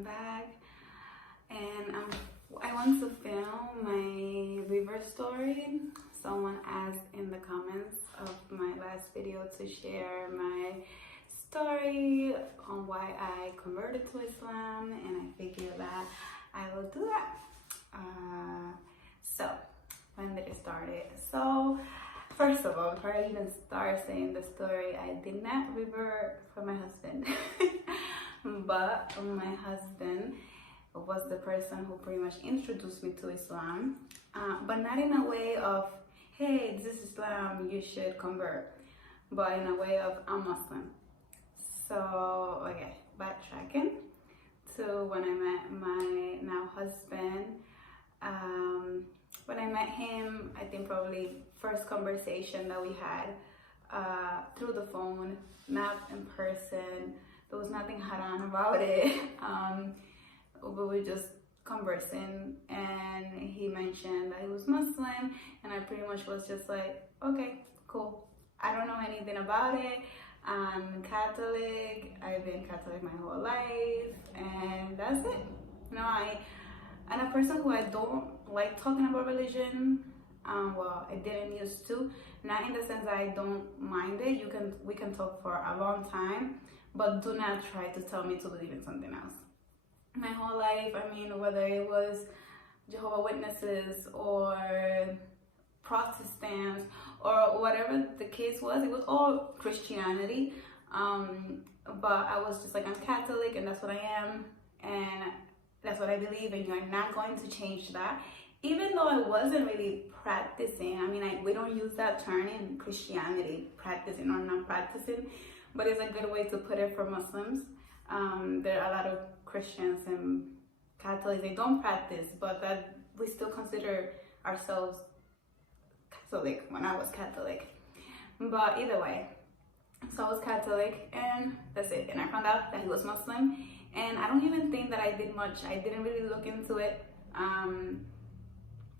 I'm back, and I want to film my reverse story. Someone asked in the comments of my last video to share my story on why I converted to Islam, and I figured that I will do that. So when did it start? So first of all, before I even start saying the story, I did not revert for my husband. But my husband was the person who pretty much introduced me to Islam, but not in a way of, hey, this is Islam, you should convert, but in a way of, I'm Muslim. So, okay, backtracking to when I met my now husband. When I met him, I think probably first conversation that we had through the phone, not in person. There was nothing haram about it. We were just conversing, and he mentioned that he was Muslim, and I pretty much was just like, okay, cool. I don't know anything about it. I'm Catholic. I've been Catholic my whole life, and that's it. You know, I'm a person who I don't like talking about religion. Well, I didn't used to. Not in the sense that I don't mind it. We can talk for a long time, but do not try to tell me to believe in something else. My whole life, I mean, whether it was Jehovah's Witnesses or Protestants or whatever the case was, it was all Christianity. But I was just like, I'm Catholic, and that's what I am, and that's what I believe, and you're not going to change that. Even though I wasn't really practicing, I mean, we don't use that term in Christianity, practicing or not practicing, but it's a good way to put it for Muslims. There are a lot of Christians and Catholics, they don't practice, but that we still consider ourselves Catholic when I was Catholic. But either way, so I was Catholic, and that's it. And I found out that he was Muslim, and I don't even think that I did much. I didn't really look into it.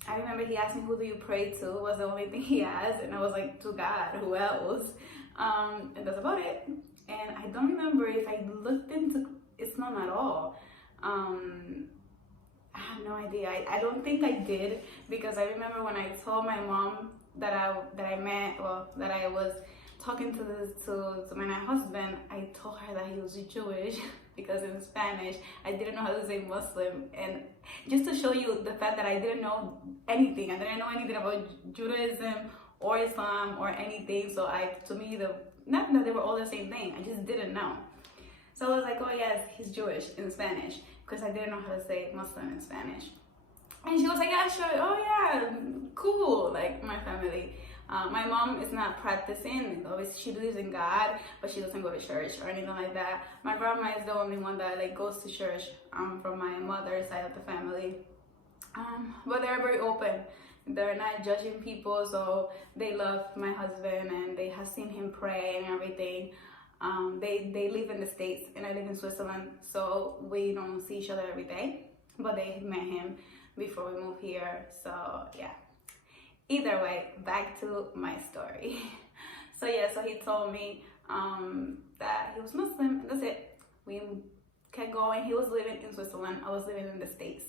I remember he asked me, who do you pray to? It was the only thing he asked, and I was like, to God, who else? And that's about it. And I don't remember if I looked into Islam at all. I have no idea. I don't think I did, because I remember when I told my mom that I was talking to my now husband, I told her that he was Jewish because in Spanish I didn't know how to say Muslim, and just to show you the fact that I didn't know anything. I didn't know anything about Judaism or Islam or anything. So to me, not that they were all the same thing, I just didn't know. So I was like, oh yes, he's Jewish in Spanish, because I didn't know how to say Muslim in Spanish. And she was like, yeah, sure, oh yeah, cool, like my family. My mom is not practicing. Obviously, she believes in God, but she doesn't go to church or anything like that. My grandma is the only one that like goes to church from my mother's side of the family. But they're very open. They're not judging people, so they love my husband, and they have seen him pray and everything. They live in the States, and I live in Switzerland, so we don't see each other every day. But they met him before we moved here, so yeah. Either way, back to my story. So yeah, so he told me that he was Muslim, and that's it. We kept going. He was living in Switzerland, I was living in the States.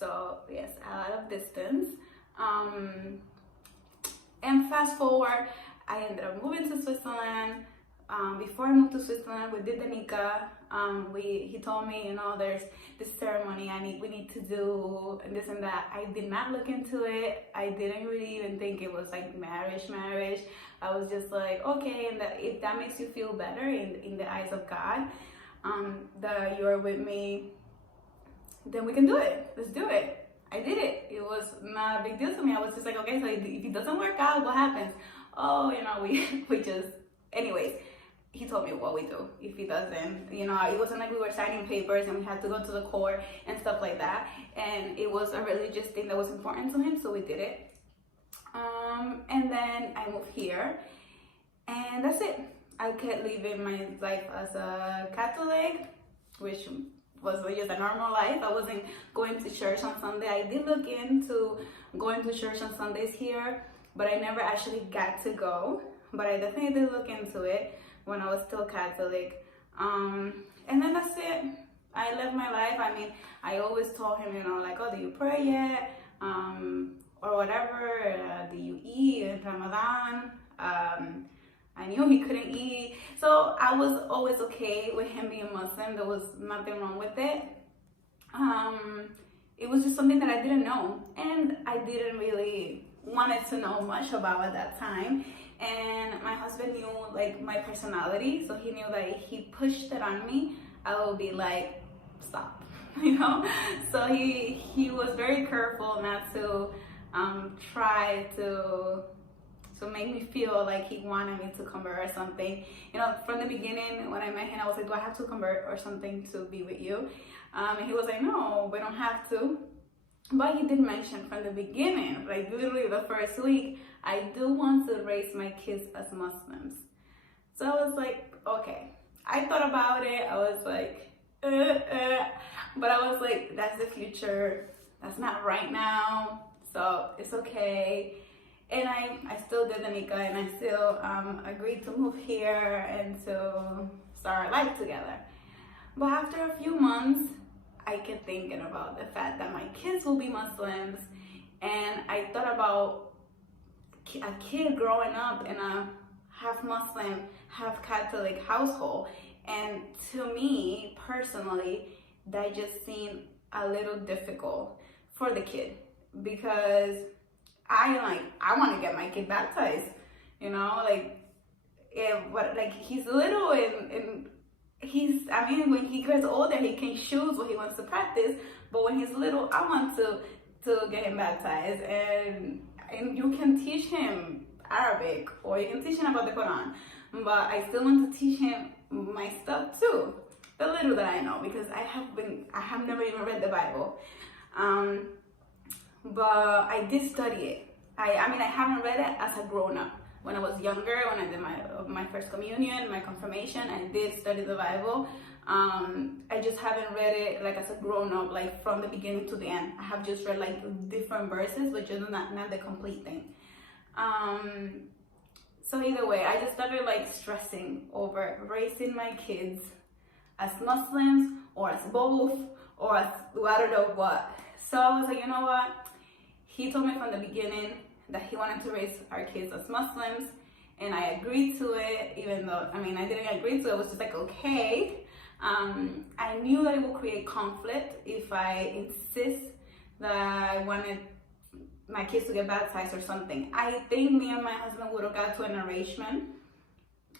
So yes, a lot of distance. And fast forward, I ended up moving to Switzerland. Before I moved to Switzerland, we did the nikah. He told me, you know, there's this ceremony we need to do, and this and that. I did not look into it. I didn't really even think it was like marriage. I was just like, okay, and if that makes you feel better in the eyes of God, that you're with me, then we can do it. Let's do it. I did it. It was not a big deal to me. I was just like, okay, so if it doesn't work out, what happens? Oh, you know, we just, anyways. He told me what we do if he doesn't, you know. It wasn't like we were signing papers and we had to go to the court and stuff like that, and it was a religious thing that was important to him, so we did it. And then I moved here, and that's it. I kept living my life as a Catholic, which was just a normal life. I wasn't going to church on Sunday. I did look into going to church on Sundays here, but I never actually got to go, but I definitely did look into it when I was still Catholic. And then that's it. I live my life. I mean, I always told him, you know, like, oh, do you pray yet? Or whatever. Do you eat in Ramadan? I knew he couldn't eat. So I was always okay with him being Muslim. There was nothing wrong with it. It was just something that I didn't know. And I didn't really wanted to know much about at that time. And my husband knew like my personality. So he knew that if he pushed it on me, I would be like, stop, you know? So he was very careful not to try to make me feel like he wanted me to convert or something. You know, from the beginning, when I met him, I was like, do I have to convert or something to be with you? And he was like, no, we don't have to. But he did mention from the beginning, like literally the first week, I do want to raise my kids as Muslims. So I was like, okay. I thought about it. I was like, but I was like, that's the future. That's not right now. So it's okay. And I still did the nikah, and I still agreed to move here and to start our life together. But after a few months, I kept thinking about the fact that my kids will be Muslims, and I thought about a kid growing up in a half Muslim, half Catholic household. And to me, personally, that just seemed a little difficult for the kid, because I want to get my kid baptized, you know, like, he's little and I mean, when he gets older, he can choose what he wants to practice, but when he's little, I want to get him baptized, and you can teach him Arabic, or you can teach him about the Quran, but I still want to teach him my stuff too, the little that I know, because I have never even read the Bible. But I did study it. I mean, I haven't read it as a grown-up. When I was younger, when I did my first communion, my confirmation, I did study the Bible. I just haven't read it like as a grown-up, like from the beginning to the end. I have just read like different verses, but just not the complete thing. So either way, I just started like stressing over raising my kids as Muslims, or as both, or as I don't know what. So I was like, you know what? He told me from the beginning that he wanted to raise our kids as Muslims, and I agreed to it, even though, I mean, I didn't agree to it. It was just like, okay. I knew that it would create conflict if I insist that I wanted my kids to get baptized or something. I think me and my husband would have got to an arrangement,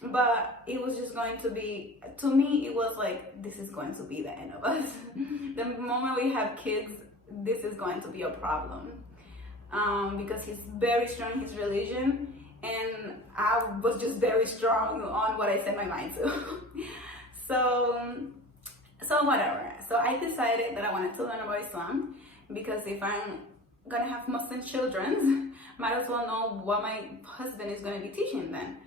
but it was just going to be, to me, it was like, this is going to be the end of us. The moment we have kids, this is going to be a problem. Because he's very strong in his religion, and I was just very strong on what I set my mind to. So whatever. So I decided that I wanted to learn about Islam, because if I'm gonna have Muslim children, might as well know what my husband is gonna be teaching them,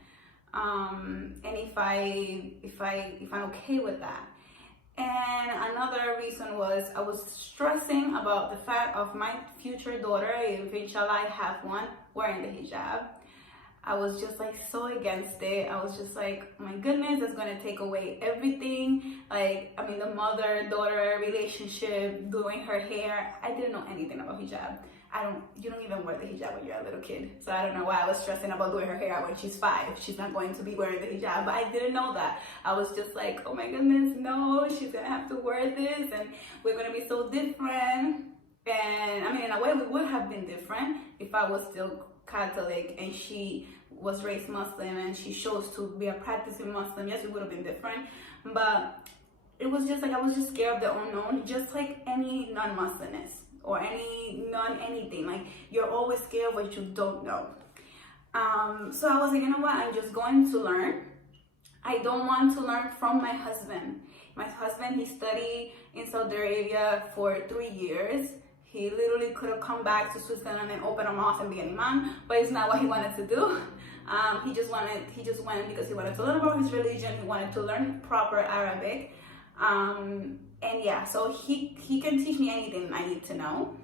and if I'm okay with that. And another reason was I was stressing about the fact of my future daughter, if inshallah I have one, wearing the hijab. I was just like so against it. I was just like, oh my goodness, that's gonna take away everything. Like, I mean, the mother-daughter relationship, doing her hair. I didn't know anything about hijab. You don't even wear the hijab when you're a little kid. So I don't know why I was stressing about doing her hair when she's 5. She's not going to be wearing the hijab, but I didn't know that. I was just like, oh my goodness, no, she's gonna have to wear this, and we're gonna be so different. And I mean, in a way, we would have been different if I was still Catholic and she was raised Muslim and she chose to be a practicing Muslim. Yes, we would have been different, but it was just like, I was just scared of the unknown, just like any non-Muslim is, or any non-anything. Like, you're always scared of what you don't know. So I was like, you know what, I'm just going to learn. I don't want to learn from my husband. My husband, he studied in Saudi Arabia for 3 years. He literally could have come back to Switzerland and open a mosque and be an imam, but it's not what he wanted to do. He just went because he wanted to learn about his religion. He wanted to learn proper Arabic. And yeah, so he can teach me anything I need to know.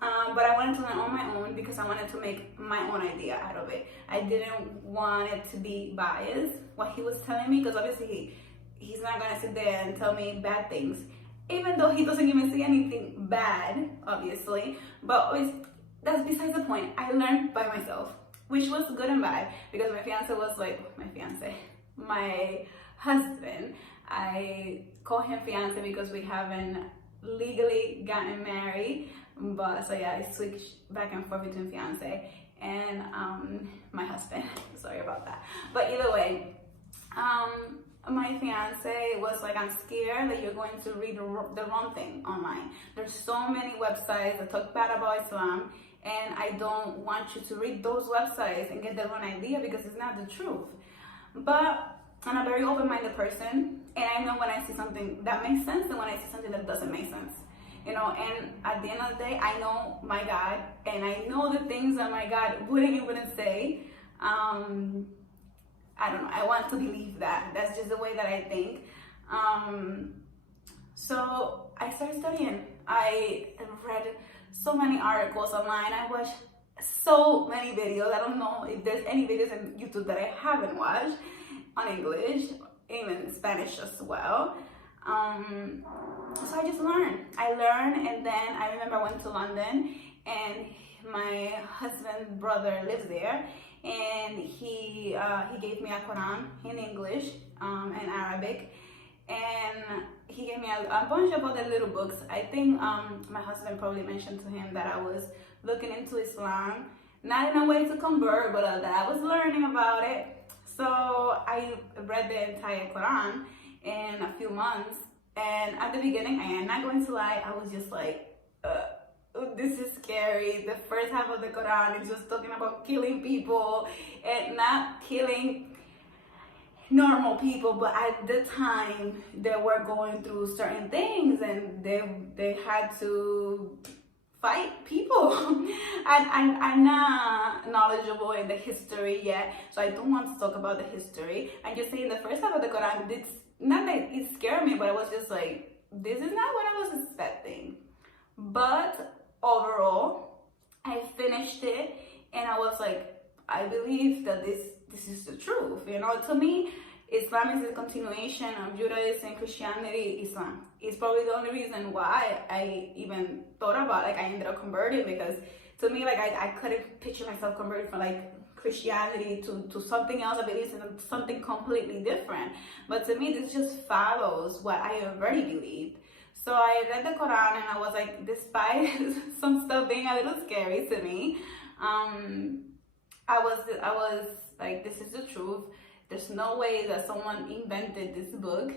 But I wanted to learn on my own because I wanted to make my own idea out of it. I didn't want it to be biased, what he was telling me, because obviously he's not going to sit there and tell me bad things. even though he doesn't even see anything bad, obviously, but that's besides the point. I learned by myself, which was good and bad, because my husband, I call him fiance because we haven't legally gotten married, but so yeah, I switched back and forth between fiance and my husband. Sorry about that, but either way, my fiance was like, I'm scared that you're going to read the wrong thing online. There's so many websites that talk bad about Islam, and I don't want you to read those websites and get the wrong idea, because it's not the truth. But I'm a very open-minded person, and I know when I see something that makes sense and when I see something that doesn't make sense. You know, and at the end of the day, I know my God, and I know the things that my God wouldn't say. I don't know, I want to believe that. That's just the way that I think. So I started studying. I read so many articles online. I watched so many videos. I don't know if there's any videos on YouTube that I haven't watched on English, even Spanish as well. So I just learned. I learned, and then I remember I went to London, and my husband's brother lives there, and he gave me a Quran in English and Arabic, and he gave me a bunch of other little books. I think my husband probably mentioned to him that I was looking into Islam, not in a way to convert, but that I was learning about it. So I read the entire Quran in a few months, and at the beginning, I am not going to lie, I was just like, this is scary. The first half of the Quran is just talking about killing people, and not killing normal people, but at the time they were going through certain things, and they had to fight people. I'm not knowledgeable in the history yet, so I don't want to talk about the history. I'm just saying the first half of the Quran, it's not that it scared me, but I was just like, this is not what I was expecting. But overall, I finished it, and I was like, I believe that this is the truth. You know, to me, Islam is a continuation of Judaism, Christianity, Islam. It's probably the only reason why I even thought about, like, I ended up converting, because to me, like, I couldn't picture myself converting from like Christianity to something else. I believe in something completely different. But to me, this just follows what I already believed. So I read the Quran, and I was like, despite some stuff being a little scary to me, I was like, this is the truth. There's no way that someone invented this book.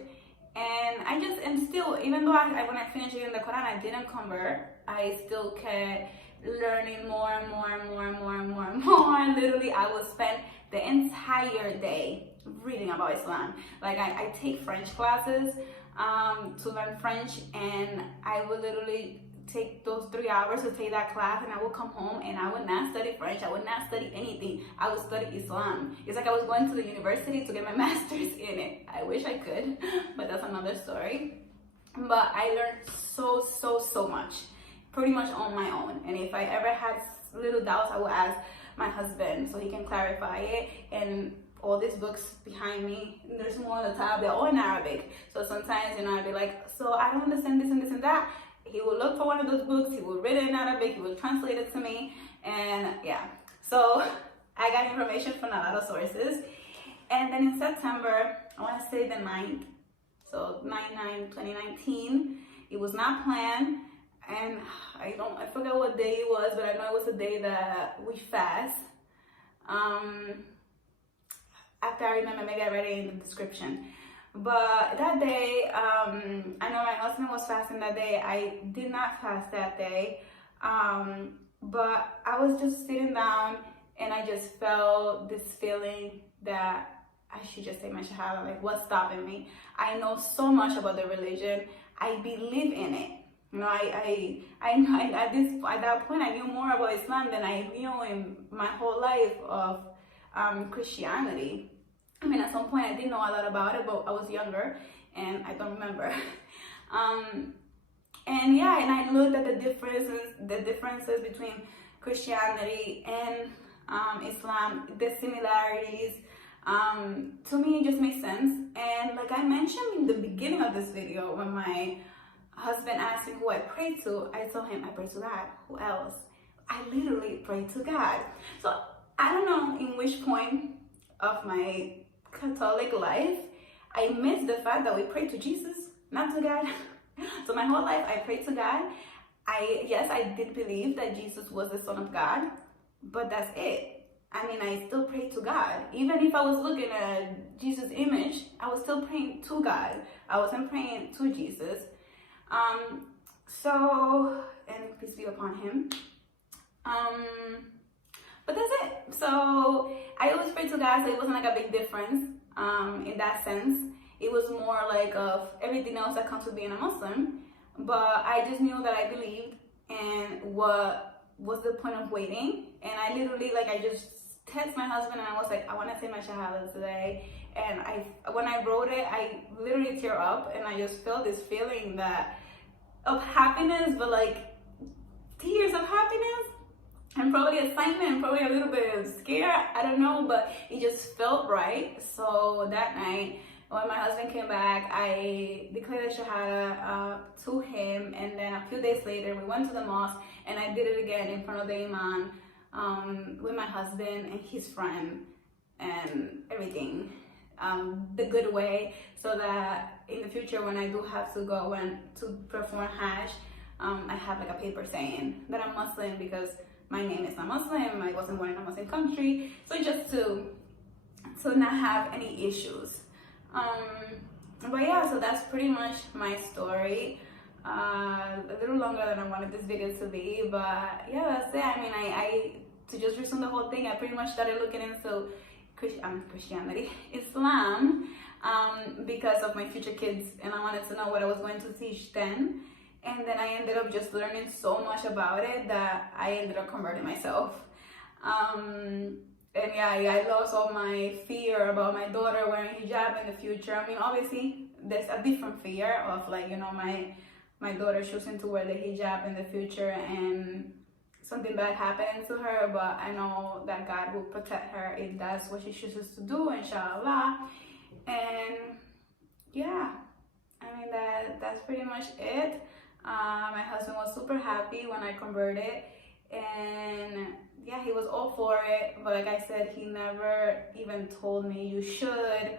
And still, even though when I finished reading the Quran, I didn't convert. I still kept learning more and more and more and more and more and more. And literally, I would spend the entire day reading about Islam. Like, I take French classes to learn French, and I would literally take those 3 hours to take that class, and I would come home and I would not study French. I would not study anything. I would study Islam. It's like I was going to the university to get my master's in it. I wish I could, but that's another story. But I learned so much, pretty much on my own. And if I ever had little doubts, I would ask my husband so he can clarify it. And all these books behind me, there's more on the top, they're all in Arabic. So sometimes, you know, I'd be like, so I don't understand this and this and that. He will look for one of those books, he will read it in Arabic, he will translate it to me, and yeah. So I got information from a lot of sources. And then in September, I want to say the 9th, so 9/9/2019, it was not planned, and I forgot what day it was, but I know it was a day that we fast. After I remember, maybe I read it in the description. But that day, I know my husband was fasting that day. I did not fast that day. But I was just sitting down, and I just felt this feeling that I should just say my shahada, like, what's stopping me? I know so much about the religion. I believe in it. You know, I know at that point, I knew more about Islam than I knew in my whole life of Christianity. I mean, at some point I didn't know a lot about it, but I was younger and I don't remember. And yeah, and I looked at the differences between Christianity and Islam, the similarities. To me, it just makes sense. And like I mentioned in the beginning of this video, when my husband asked me who I prayed to, I told him I pray to God. Who else? I literally pray to God. So I don't know in which point of my Catholic life I missed the fact that we pray to Jesus, not to God. So my whole life I prayed to God. Yes, I did believe that Jesus was the Son of God, but that's it. I mean, I still pray to God. Even if I was looking at Jesus' image, I was still praying to God. I wasn't praying to Jesus. So, and peace be upon him. But that's it. So I always pray to God, so it wasn't like a big difference in that sense. It was more like of everything else that comes with being a Muslim. But I just knew that I believed, and what was the point of waiting? And I literally, like, I just text my husband and I was like, I want to say my shahada today. And when I wrote it, I literally tear up, and I just felt this feeling of happiness, but like tears of happiness, and probably excitement, and probably a little bit of scare, I don't know, but it just felt right. So that night, when my husband came back, I declared a shahada to him, and then a few days later, we went to the mosque, and I did it again in front of the imam with my husband and his friend, and everything the good way, so that in the future, when I do have to go and to perform Hajj, I have like a paper saying that I'm Muslim, because my name is not Muslim, I wasn't born in a Muslim country, so just to not have any issues. But yeah, so that's pretty much my story. A little longer than I wanted this video to be, but yeah, that's it. I mean, I to just resume the whole thing, I pretty much started looking into Christianity, Islam, because of my future kids, and I wanted to know what I was going to teach them. And then I ended up just learning so much about it that I ended up converting myself. And yeah, I lost all my fear about my daughter wearing hijab in the future. I mean, obviously, there's a different fear of, like, you know, my daughter choosing to wear the hijab in the future and something bad happening to her, but I know that God will protect her if that's what she chooses to do, inshallah. And yeah, I mean, that's pretty much it. My husband was super happy when I converted, and yeah, he was all for it, but like I said, he never even told me you should,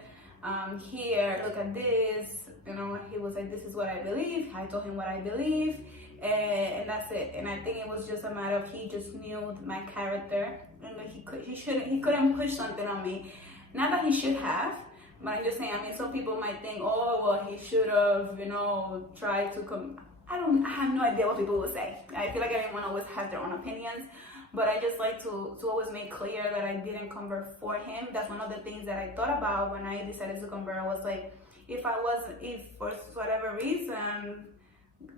here, look at this, you know. He was like, this is what I believe. I told him what I believe, and that's it. And I think it was just a matter of, he just knew my character, and he couldn't push something on me. Not that he should have, but I'm just saying, I mean, some people might think, oh, well, he should have, you know, tried to come. I have no idea what people will say. I feel like everyone always has their own opinions, but I just like to always make clear that I didn't convert for him. That's one of the things that I thought about when I decided to convert. I was like, if for whatever reason,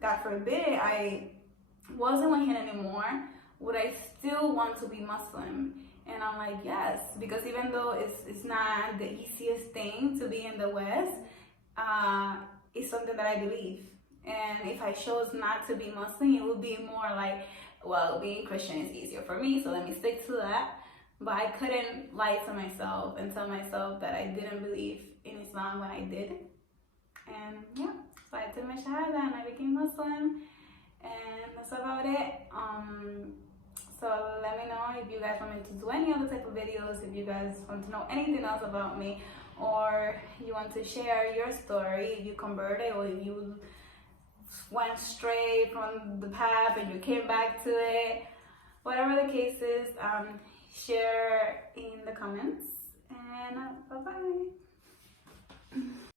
God forbid, I wasn't with him anymore, would I still want to be Muslim? And I'm like, yes, because even though it's not the easiest thing to be in the West, it's something that I believe. And if I chose not to be Muslim, it would be more like, well, being Christian is easier for me, so let me stick to that. But I couldn't lie to myself and tell myself that I didn't believe in Islam when I did. And yeah, so I took my shahada and I became Muslim, and that's about it. So let me know if you guys want me to do any other type of videos, if you guys want to know anything else about me, or you want to share your story, if you converted, or if you went straight from the path and you came back to it. Whatever the case is, share in the comments, and bye-bye.